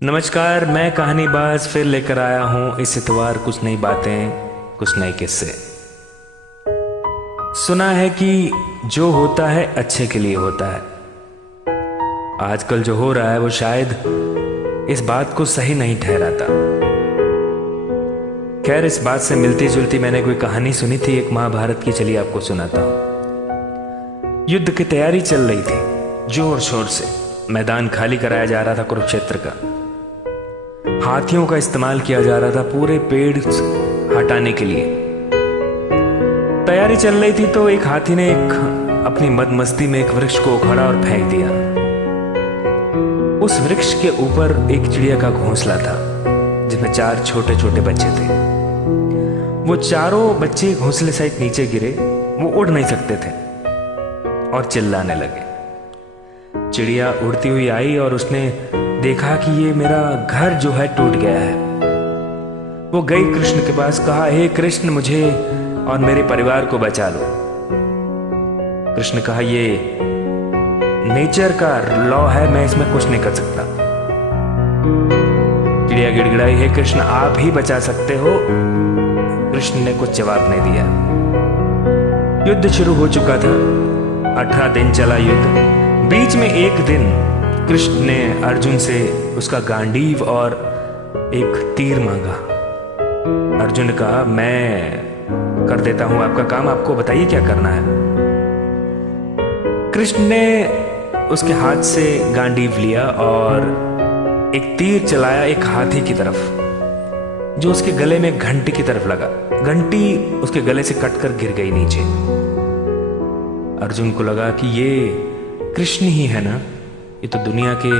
नमस्कार, मैं कहानीबाज फिर लेकर आया हूं इस इतवार कुछ नई बातें, कुछ नए किस्से। सुना है कि जो होता है अच्छे के लिए होता है। आजकल जो हो रहा है वो शायद इस बात को सही नहीं ठहराता। खैर, इस बात से मिलती जुलती मैंने कोई कहानी सुनी थी एक महाभारत की, चलिए आपको सुनाता हूं। युद्ध की तैयारी चल रही थी जोर शोर से। मैदान खाली कराया जा रहा था कुरुक्षेत्र का। हाथियों का इस्तेमाल किया जा रहा था पूरे पेड़ हटाने के लिए। तैयारी चल रही थी तो एक हाथी ने अपनी मदमस्ती में एक वृक्ष को उखाड़ा और फेंक दिया। उस वृक्ष के ऊपर एक चिड़िया का घोंसला था जिसमें 4 छोटे छोटे बच्चे थे। वो चारों बच्चे घोंसले सहित नीचे गिरे। वो उड़ नहीं सकते थे और चिल्लाने लगे। चिड़िया उड़ती हुई आई और उसने देखा कि ये मेरा घर जो है टूट गया है। वो गई कृष्ण के पास, कहा, हे कृष्ण, मुझे और मेरे परिवार को बचा लो। कृष्ण कहा, ये नेचर का लॉ है, मैं इसमें कुछ नहीं कर सकता। चिड़िया गिड़गिड़ाई, हे कृष्ण, आप ही बचा सकते हो। कृष्ण ने कुछ जवाब नहीं दिया। युद्ध शुरू हो चुका था। 18 दिन चला युद्ध। बीच में एक दिन कृष्ण ने अर्जुन से उसका गांडीव और एक तीर मांगा। अर्जुन ने कहा, मैं कर देता हूं आपका काम, आपको बताइए क्या करना है। कृष्ण ने उसके हाथ से गांडीव लिया और एक तीर चलाया एक हाथी की तरफ, जो उसके गले में घंटी की तरफ लगा। घंटी उसके गले से कटकर गिर गई नीचे। अर्जुन को लगा कि ये कृष्ण ही है ना, ये तो दुनिया के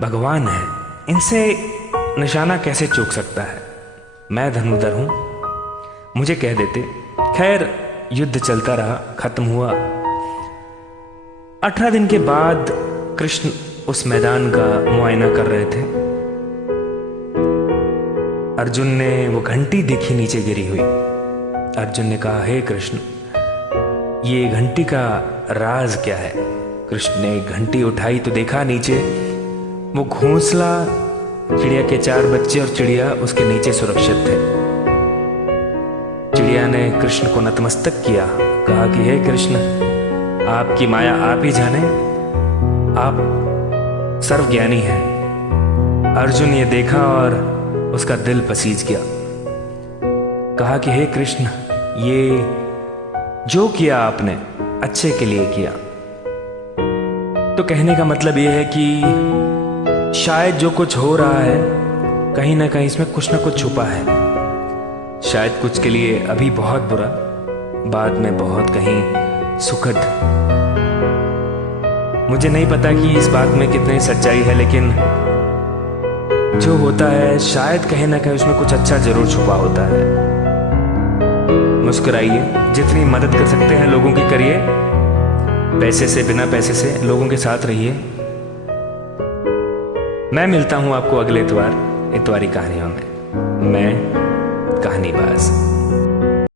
भगवान है, इनसे निशाना कैसे चूक सकता है। मैं धनुधर हूं, मुझे कह देते। खैर, युद्ध चलता रहा, खत्म हुआ। 18 दिन के बाद कृष्ण उस मैदान का मुआयना कर रहे थे। अर्जुन ने वो घंटी देखी नीचे गिरी हुई। अर्जुन ने कहा, हे कृष्ण, ये घंटी का राज क्या है। कृष्ण ने घंटी उठाई तो देखा नीचे वो घोंसला, चिड़िया के 4 बच्चे और चिड़िया उसके नीचे सुरक्षित थे। चिड़िया ने कृष्ण को नतमस्तक किया, कहा कि हे कृष्ण, आपकी माया आप ही जाने, आप सर्वज्ञानी हैं। अर्जुन ये देखा और उसका दिल पसीज गया। कहा कि हे कृष्ण, ये जो किया आपने अच्छे के लिए किया। तो कहने का मतलब यह है कि शायद जो कुछ हो रहा है कहीं ना कहीं इसमें कुछ ना कुछ छुपा है। शायद कुछ के लिए अभी बहुत बुरा, बाद में बहुत कहीं सुखद। मुझे नहीं पता कि इस बात में कितनी सच्चाई है, लेकिन जो होता है शायद कहीं ना कहीं उसमें कुछ अच्छा जरूर छुपा होता है। मुस्कुराइए, जितनी मदद कर सकते हैं लोगों की करिए, पैसे से, बिना पैसे से लोगों के साथ रहिए। मैं मिलता हूं आपको अगले इतवारी कहानियों में। मैं कहानीबाज।